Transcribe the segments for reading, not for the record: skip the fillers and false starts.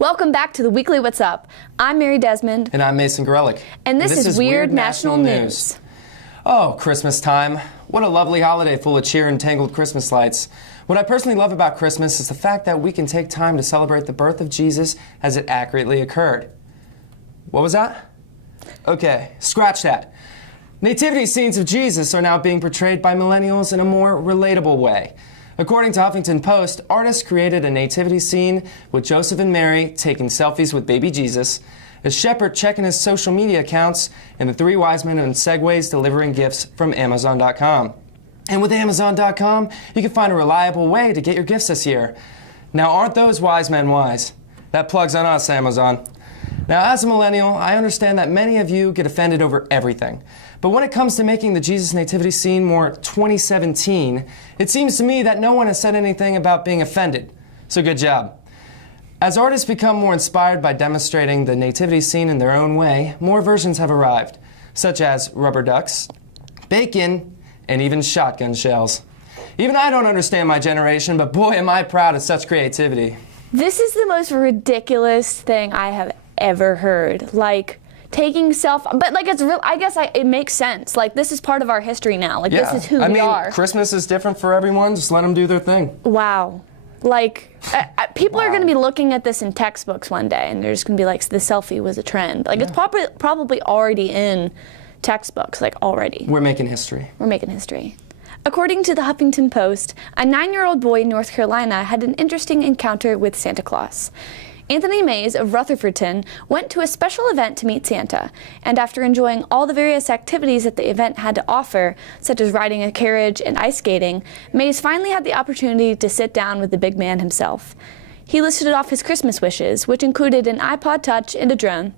Welcome back to the Weekly What's Up. I'm Mary Desmond. And I'm Mason Gorelick. And this is Weird National News. Oh, Christmas time. What a lovely holiday full of cheer and tangled Christmas lights. What I personally love about Christmas is the fact that we can take time to celebrate the birth of Jesus as it accurately occurred. What was that? Okay, scratch that. Nativity scenes of Jesus are now being portrayed by millennials in a more relatable way. According to Huffington Post, artists created a nativity scene with Joseph and Mary taking selfies with baby Jesus, a shepherd checking his social media accounts, and the three wise men in Segways delivering gifts from Amazon.com. And with Amazon.com, you can find a reliable way to get your gifts this year. Now, aren't those wise men wise? That plug's on us, Amazon. Now, as a millennial, I understand that many of you get offended over everything. But when it comes to making the Jesus Nativity scene more 2017, it seems to me that no one has said anything about being offended. So good job. As artists become more inspired by demonstrating the nativity scene in their own way, more versions have arrived, such as rubber ducks, bacon, and even shotgun shells. Even I don't understand my generation, but boy am I proud of such creativity. This is the most ridiculous thing I have ever heard. Like, taking but like it's real. I guess it makes sense. Like, this is part of our history now. Like, this is who we are. Christmas is different for everyone. Just let them do their thing. Wow. Like, people are going to be looking at this in textbooks one day, and they're just going to be like, the selfie was a trend. Like, it's probably already in textbooks, like, already. We're making history. We're making history. According to the Huffington Post, a 9-year-old boy in North Carolina had an interesting encounter with Santa Claus. Anthony Mays of Rutherfordton went to a special event to meet Santa, and after enjoying all the various activities that the event had to offer, such as riding a carriage and ice skating, Mays finally had the opportunity to sit down with the big man himself. He listed off his Christmas wishes, which included an iPod Touch and a drone.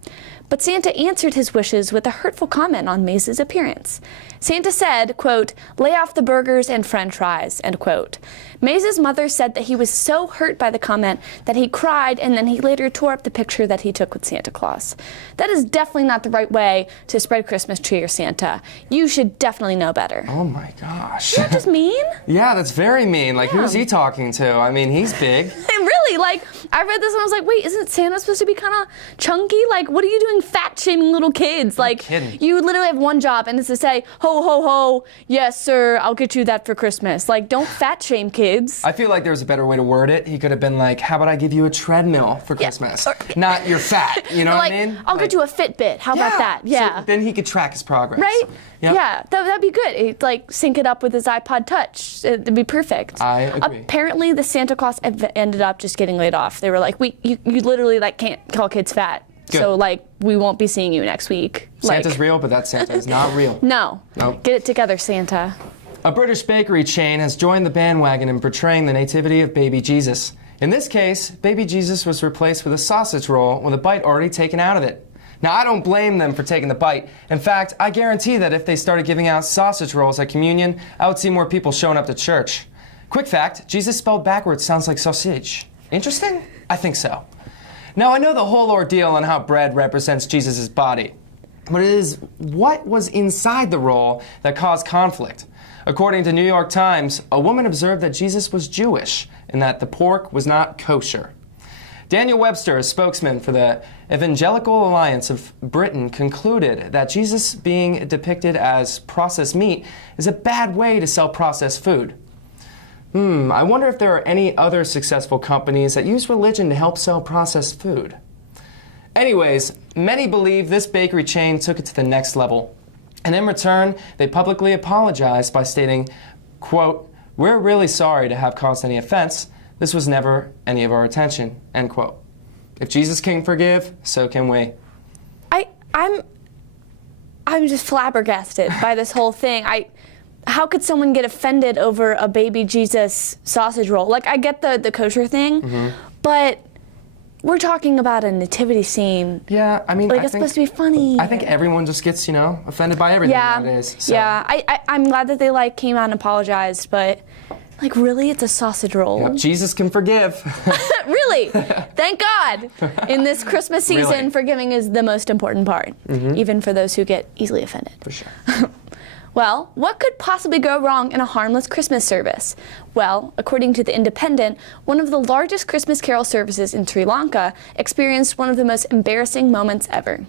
But Santa answered his wishes with a hurtful comment on Mays' appearance. Santa said, quote, "Lay off the burgers and french fries," end quote. Mays' mother said that he was so hurt by the comment that he cried, and then he later tore up the picture that he took with Santa Claus. That is definitely not the right way to spread Christmas tree or Santa. You should definitely know better. Oh my gosh. Is that just mean? Yeah, that's very mean. Like, who's he talking to? I mean, he's big. Really, like, I read this and I was like, wait, isn't Santa supposed to be kind of chunky? Like, what are you doing fat-shaming little kids? Like, you literally have one job, and it's to say, ho, ho, ho, yes, sir, I'll get you that for Christmas. Like, don't fat-shame kids. I feel like there was a better way to word it. He could have been like, how about I give you a treadmill for Christmas? Not you're fat, you know what I mean? I'll get you a Fitbit. How about that? Yeah. So then he could track his progress. Right? Yeah, that'd be good. He'd, like, sync it up with his iPod Touch. It'd be perfect. I agree. Apparently, the Santa Claus ended up just getting laid off. They were like, you literally, like, can't call kids fat. Good. So, like, we won't be seeing you next week. Santa's real, but that Santa is not real. No. Nope. Get it together, Santa. A British bakery chain has joined the bandwagon in portraying the nativity of baby Jesus. In this case, baby Jesus was replaced with a sausage roll with a bite already taken out of it. Now, I don't blame them for taking the bite. In fact, I guarantee that if they started giving out sausage rolls at communion, I would see more people showing up to church. Quick fact, Jesus spelled backwards sounds like sausage. Interesting? I think so. Now, I know the whole ordeal on how bread represents Jesus' body, but it is what was inside the roll that caused conflict. According to New York Times, a woman observed that Jesus was Jewish and that the pork was not kosher. Daniel Webster, a spokesman for the Evangelical Alliance of Britain, concluded that Jesus being depicted as processed meat is a bad way to sell processed food. I wonder if there are any other successful companies that use religion to help sell processed food. Anyways, many believe this bakery chain took it to the next level. And in return, they publicly apologized by stating, quote, "We're really sorry to have caused any offense. This was never any of our intention," end quote. If Jesus can forgive, so can we. I'm just flabbergasted by this whole thing. How could someone get offended over a baby Jesus sausage roll? Like, I get the kosher thing, but we're talking about a nativity scene. Yeah, I mean, like, it's supposed to be funny. I think everyone just gets, offended by everything nowadays. So. Yeah, I'm glad that they, like, came out and apologized, but, like, really? It's a sausage roll? Yep, Jesus can forgive. Really? Thank God. In this Christmas season, forgiving is the most important part, even for those who get easily offended. For sure. Well, what could possibly go wrong in a harmless Christmas service? Well, according to The Independent, one of the largest Christmas carol services in Sri Lanka experienced one of the most embarrassing moments ever.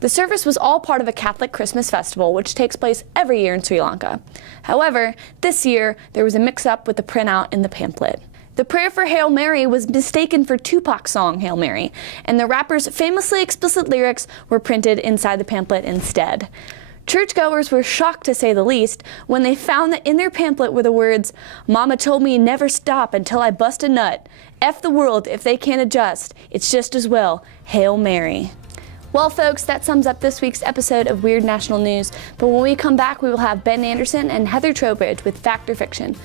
The service was all part of a Catholic Christmas festival which takes place every year in Sri Lanka. However, this year there was a mix-up with the printout in the pamphlet. The prayer for Hail Mary was mistaken for Tupac's song Hail Mary, and the rapper's famously explicit lyrics were printed inside the pamphlet instead. Churchgoers were shocked, to say the least, when they found that in their pamphlet were the words, "Mama told me never stop until I bust a nut. F the world if they can't adjust. It's just as well. Hail Mary." Well, folks, that sums up this week's episode of Weird National News. But when we come back, we will have Ben Anderson and Heather Trowbridge with Fact or Fiction.